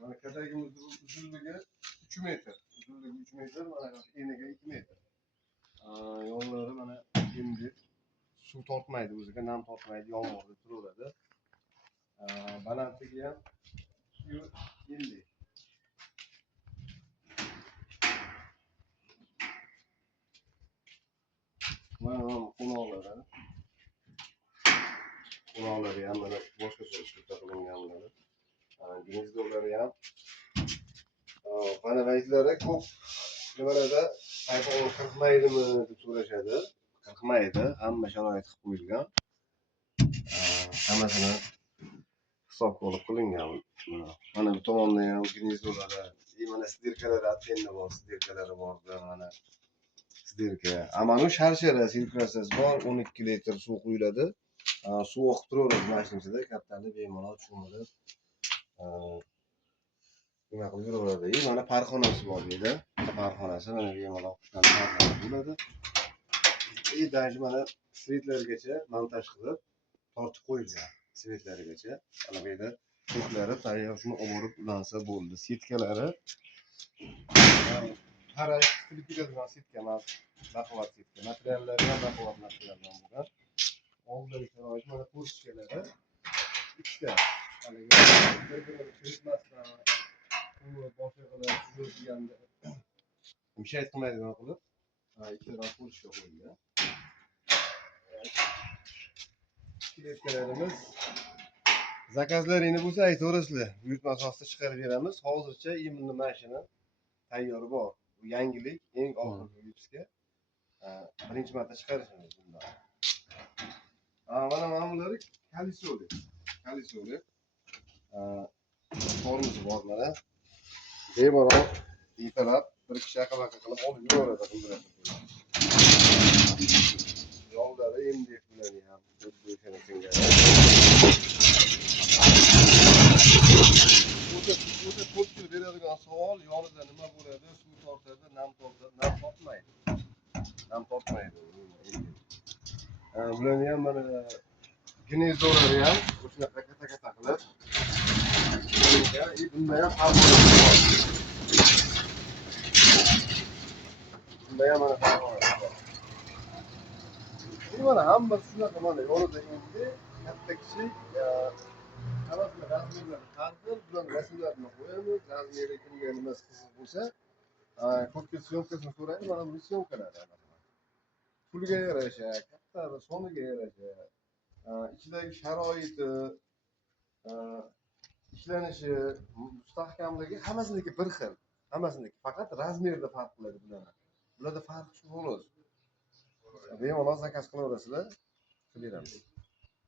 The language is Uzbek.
Mana kadagimizni uzunligi 3 metr. Uzunligi 3 metr, mana eniga 2 metr. Yo'llari mana endi suv tortmaydi, o'ziga nam tortmaydi, yomg'irda turaveradi. Balandligi ham 250. Mana qo'noqlari. Qo'noqlari ham mana boshqacha uslubda qilinganlari. Gnezdolari ham mana rayslari ko'p nimalarda iPhone qirqmaydimi deb so'rashadi. Qirqmaydi, hamma sharoit qilib qo'yilgan. Hammasini hisobga olib qilingan. Mana bu tomonda ham gnezdolari, mana sdirkalari, attenna bor, sdirkalari bor, mana sdirka. Mana sharshara sirkulatsiyasi bor, 12 litr suv quyiladi. Suv oqib turaveradi mashinasida, kattani bemalol cho'milib nima qilib yuraveradi. Mana parxonasi bor deydi. Parxonasi mana bemalol bo'ladi. Даже mana svetlargacha montaj qilib tortib qo'yilgan. Svetlarigacha. Mana bu yerda to'klari tayyor, shuni olib borib ulansa bo'ldi. Setkalari qarash qilib keladigan setka emas, baquvvat setka. Materiallari ham baquvvat materialdan bo'lgan. Oldidagi sharoit mana po'stkalari ikkita. Haligi bir-birini kiritmasdan boshqa qilib yurganda mishat qilmaydigan qilib ikkitadan po'stka qo'yilgan. Kiletkalarimiz zakazlaringiz bo'lsa aytaverasizlar. Buyurtma asosida chiqarib beramiz. Hozircha endi mashina tayyor bor. Bu yangilik, eng oxirgi vipsga birinchi marta chiqarishimiz bundan. Mana bular kalisoli. Kalisoli. Tormozi bor mana. Bemalol yetalab bir kishi aql-aql qilib olib yuraveradi. Yo'llari endi bilan ham o'ta ko'pchilik beradigan savol, yonida nima bo'ladi? Suv tortadi, nam tortadi, nam tortmaydi. Nam tortmaydi. Bularni ham mana gnezdolari ham shunaqa kata-kata qilib. Bunda ham parxonasi bor. Bunda ham mana parxonasi bor. Mana hammasi shunaqa mana yonida endi katta kichik hammasini razmerlari har xil. Bularni rasmlarini qo'yamiz. Razmeri kimga nimasi qiziq bo'lsa, ko'pga syomkasini so'raydi. Mana bu syomkalar. Puliga yarasha, kattasi soniga yarasha, ichidagi sharoiti, ishlanishi, mustahkamligi hammasiniki bir xil. Hammasiniki faqat razmerda farq qiladi bularni. Bularda farq shu xolos. Bemalol zakaz qilaverasizlar, qilib beramiz.